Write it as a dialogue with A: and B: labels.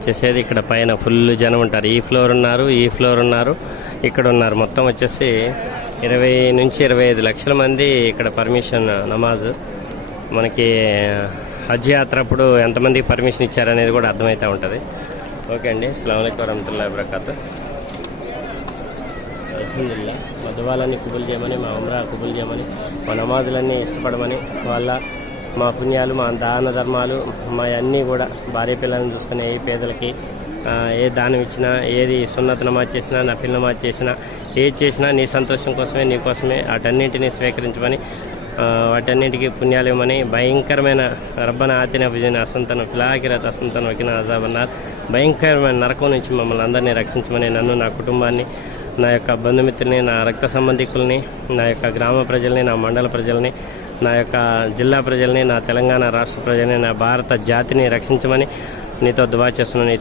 A: వచ్చేసేది ఇక్కడ పైన ఫుల్ జనం ఉంటారు. ఈ ఫ్లోర్ ఉన్నారు ఈ ఫ్లోర్ ఉన్నారు ఇక్కడ ఉన్నారు. మొత్తం వచ్చేసి ఇరవై నుంచి ఇరవై ఐదు లక్షల మంది ఇక్కడ పర్మిషన్ నమాజ్ మనకి హజ్ యాత్ర అప్పుడు ఎంతమందికి పర్మిషన్ ఇచ్చారనేది కూడా అర్థమవుతూ ఉంటుంది. ఓకే అండి. అస్సలం అయికం వరహతుల్లా వబర్కాతు. అల్హమ్దుల్లా మా కుబుల్ చేయమని మా ఉమ్రా కుబుల్ చేయమని మా నమాజులన్నీ ఇష్టపడమని వాళ్ళ మా పుణ్యాలు మా దాన ధర్మాలు మా అన్నీ కూడా భార్య పిల్లల్ని చూసుకునే ఏ పేదలకి ఏ దానం ఇచ్చినా ఏది సున్నత నమాజ్ చేసినా నఫిల్ నమాజ్ చేసినా ఏది చేసినా నీ సంతోషం కోసమే నీ కోసమే వాటన్నింటినీ స్వీకరించమని ఆ, వాటన్నిటికీ పుణ్యాలు ఇవ్వమని భయంకరమైన రబ్బన ఆతిన విజయన అసంతనం ఫిలాకిరత అసంతనం వకిన అజాబన్నారు భయంకరమైన నరకం నుంచి మమ్మల్ని అందరినీ రక్షించమని నన్ను నా కుటుంబాన్ని నా యొక్క బంధుమిత్రుల్ని నా రక్త సంబంధికుల్ని నా యొక్క గ్రామ ప్రజల్ని నా మండల ప్రజల్ని నా యొక్క జిల్లా ప్రజల్ని నా తెలంగాణ రాష్ట్ర ప్రజల్ని నా భారత జాతిని రక్షించమని నీతో దువా చేస్తున్నాను.